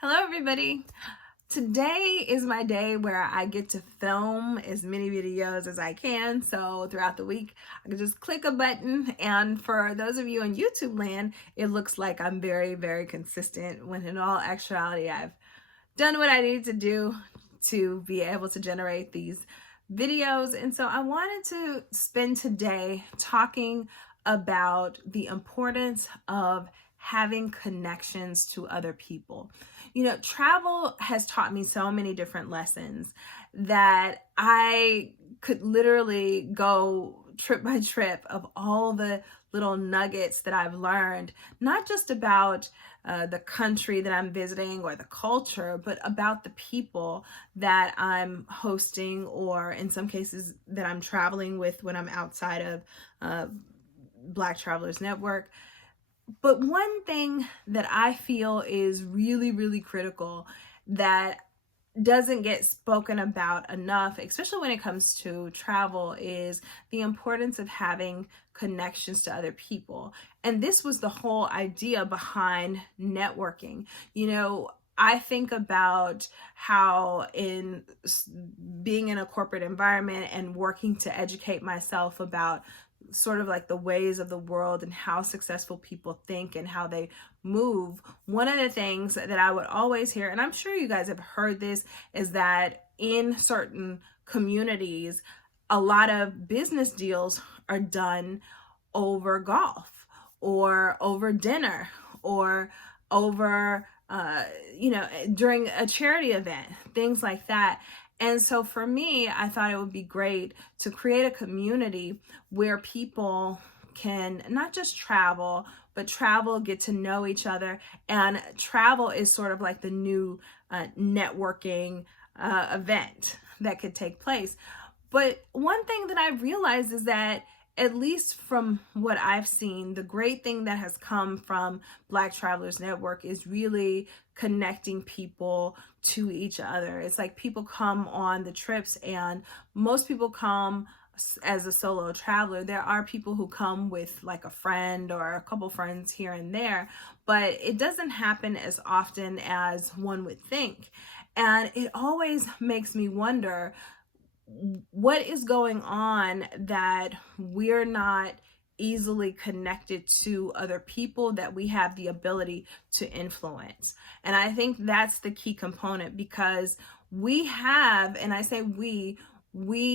Hello, everybody. Today is my day where I get to film as many videos as I can. So throughout the week, I can just click a button. And for those of you in YouTube land, it looks like I'm very, very consistent when in all actuality, I've done what I need to do to be able to generate these videos. And so I wanted to spend today talking about the importance of having connections to other people. Travel has taught me so many different lessons that I could literally go trip by trip of all the little nuggets that I've learned, not just about the country that I'm visiting or the culture, but about the people that I'm hosting, or in some cases that I'm traveling with when I'm outside of Black Travelers Network. But one thing that I feel is really, really critical that doesn't get spoken about enough, especially when it comes to travel, is the importance of having connections to other people. And this was the whole idea behind networking. I think about how in being in a corporate environment and working to educate myself about sort of like the ways of the world and how successful people think and how they move, one of the things that I would always hear, and I'm sure you guys have heard this, is that in certain communities, a lot of business deals are done over golf or over dinner or over during a charity event, things like that. And so for me, I thought it would be great to create a community where people can not just travel, but travel, get to know each other. And travel is sort of like the new networking event that could take place. But one thing that I realized is that, at least from what I've seen, the great thing that has come from Black Travelers Network is really connecting people to each other. It's like people come on the trips, and most people come as a solo traveler. There are people who come with like a friend or a couple friends here and there, but it doesn't happen as often as one would think. And it always makes me wonder, what is going on that we're not easily connected to other people that we have the ability to influence. And I think that's the key component, because we have, and I say we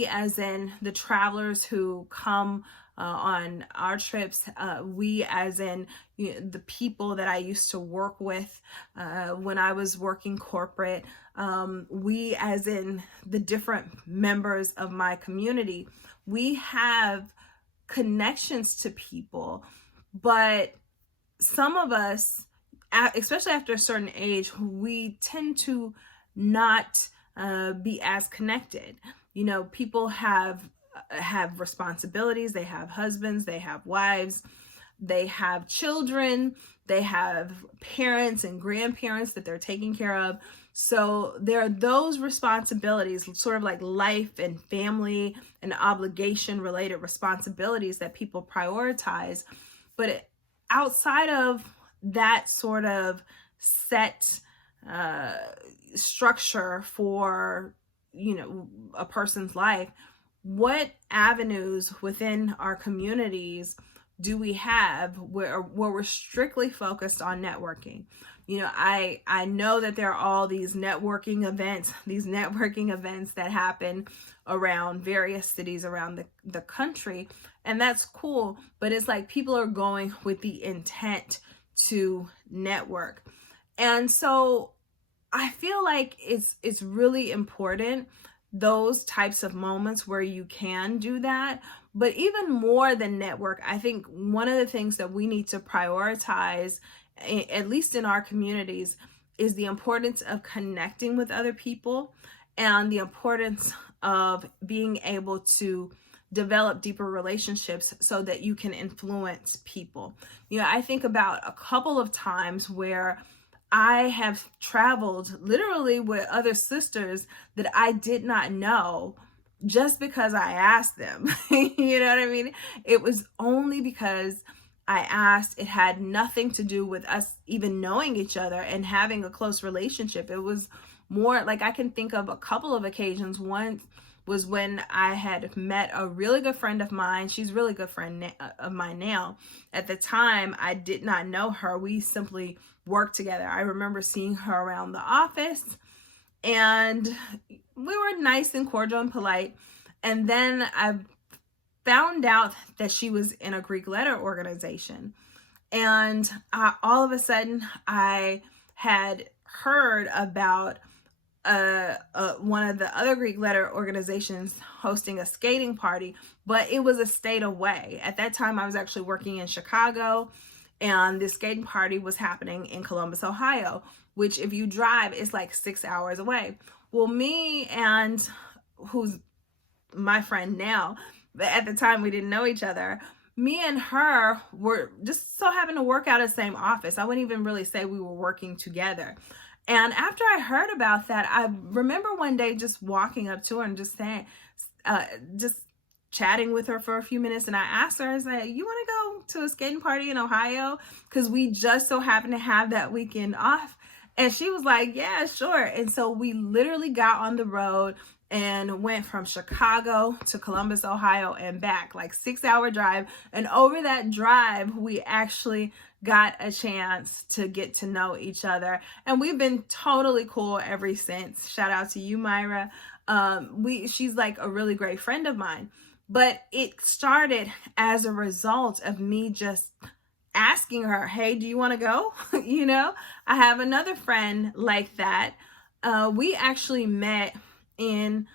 as in the travelers who come on our trips, we as in the people that I used to work with when I was working corporate, we as in the different members of my community, we have connections to people. But some of us, especially after a certain age, we tend to not be as connected. People have responsibilities. They have husbands, they have wives, they have children, they have parents and grandparents that they're taking care of. So there are those responsibilities, sort of like life and family and obligation related responsibilities that people prioritize. But outside of that sort of set structure for a person's life, what avenues within our communities do we have where we're strictly focused on networking? I know that there are all these networking events that happen around various cities around the country, and that's cool, but it's like people are going with the intent to network. And so I feel like it's really important, those types of moments where you can do that. But even more than network, I think one of the things that we need to prioritize, at least in our communities, is the importance of connecting with other people and the importance of being able to develop deeper relationships so that you can influence people. I think about a couple of times where I have traveled literally with other sisters that I did not know just because I asked them. You know what I mean? It was only because I asked, it had nothing to do with us even knowing each other and having a close relationship. It was more like, I can think of a couple of occasions. One was when I had met a really good friend of mine. She's a really good friend of mine now. At the time, I did not know her. We simply worked together. I remember seeing her around the office, and we were nice and cordial and polite. And then I found out that she was in a Greek letter organization. And all of a sudden, I had heard about one of the other Greek letter organizations hosting a skating party, but it was a state away. At that time, I was actually working in Chicago, and this skating party was happening in Columbus, Ohio, which, if you drive, is like 6 hours away. Well, me and who's my friend now, but at the time we didn't know each other, me and her were just so happened to work out at the same office. I wouldn't even really say we were working together. And after I heard about that, I remember one day just walking up to her and just saying, just chatting with her for a few minutes. And I asked her, I said, you want to go to a skating party in Ohio? Because we just so happened to have that weekend off. And she was like, yeah, sure. And so we literally got on the road and went from Chicago to Columbus, Ohio, and back, like 6-hour drive. And over that drive, we actually got a chance to get to know each other. And we've been totally cool ever since. Shout out to you, Myra. She's like a really great friend of mine. But it started as a result of me just asking her, hey, do you want to go? You know, I have another friend like that. We actually met in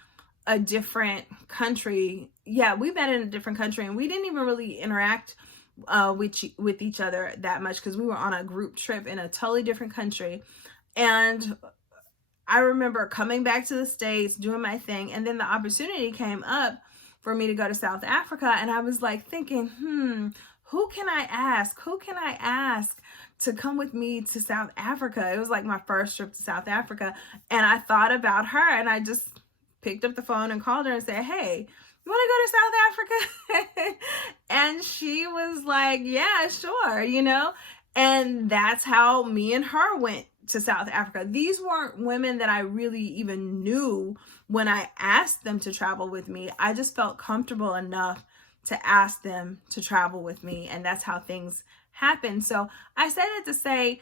a different country. Yeah, we met in a different country, and we didn't even really interact with each other that much because we were on a group trip in a totally different country. And I remember coming back to the States, doing my thing, and then the opportunity came up for me to go to South Africa. And I was like thinking, who can I ask? Who can I ask to come with me to South Africa? It was like my first trip to South Africa. And I thought about her, and I just picked up the phone and called her and said, hey, you want to go to South Africa? And she was like, yeah, sure, you know? And that's how me and her went to South Africa. These weren't women that I really even knew when I asked them to travel with me. I just felt comfortable enough to ask them to travel with me, and that's how things happen. So I say that to say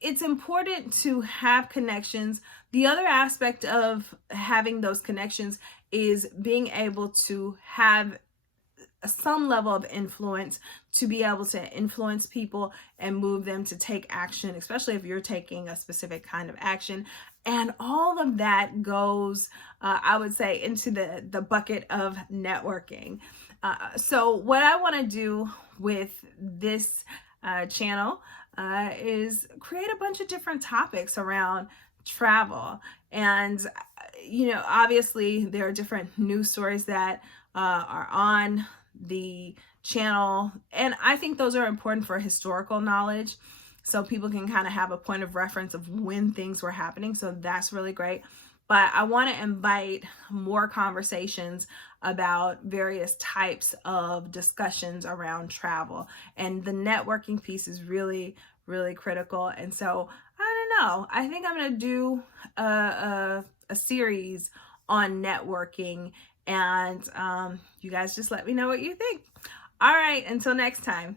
it's important to have connections. The other aspect of having those connections is being able to have some level of influence, to be able to influence people and move them to take action, especially if you're taking a specific kind of action. And all of that goes, I would say, into the bucket of networking. So what I want to do with this channel is create a bunch of different topics around travel. And, you know, obviously there are different news stories that are on the channel, and I think those are important for historical knowledge, so people can kind of have a point of reference of when things were happening. So that's really great. But I want to invite more conversations about various types of discussions around travel, and the networking piece is really, really critical. And so I don't know, I think I'm going to do a series on networking, and you guys just let me know what you think. All right, until next time.